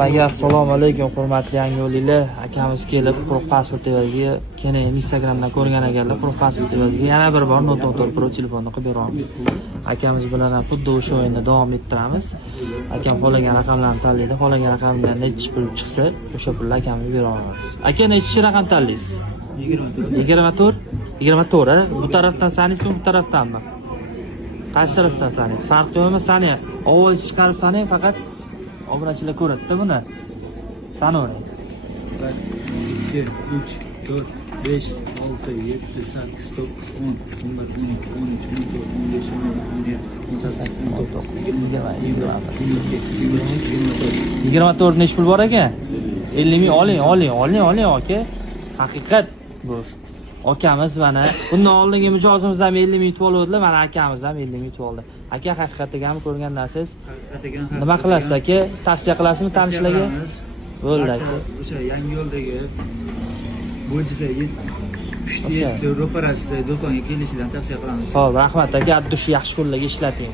Assalomu alaykum hurmatli yangi yo'lilar. Akamiz kelib quruq pasport evaziga keyin Instagramdan ko'rgan ekanlar, quruq pasport evaziga yana bir bor Noton Pro telefonni qilib beramiz. Akamiz bilan ham xuddi o'sha o'yinni davom ettiramiz. Akam xohlagan raqamlarni tanlaydi, xohlagan raqamdan necha pul chiqsa, o'sha pulni akamizga bera olamiz. Aka necha raqam tanlaysiz? 24. 24, bu tarafdan sanaysizmi, bu tarafdanmi? Qaysi tarafdan sanaysiz? Farq yo'qmi sanay? Ovoz chiqarib sanay, faqat obunachilar ko'radi-da buni. Sanavering. 1, 2, 3, 4, 5, 6, 7, 8, 9, 10, 11, 12, 13, 14, 15, 16, 17, 24 necha pul bor ekan? 50 ming oling aka. Haqiqat bu. Akamiz mana bundan oldingi mijozimiz ham 50 ming yutib oldilar, mana akamiz ham 50 ming yutib oldi. Aka haqiqatdan ko'rgan narsangiz. Nima qilasiz aka? Tavsiya qilasizmi tanishlarga? Bo'ldi aka. O'sha yangi yo'ldagi bo'yicha 3 ro'parasida do'konga kelishidan tavsiya qilamiz. Xo'p, rahmat aka. Addush yaxshi kunlarga ishlating.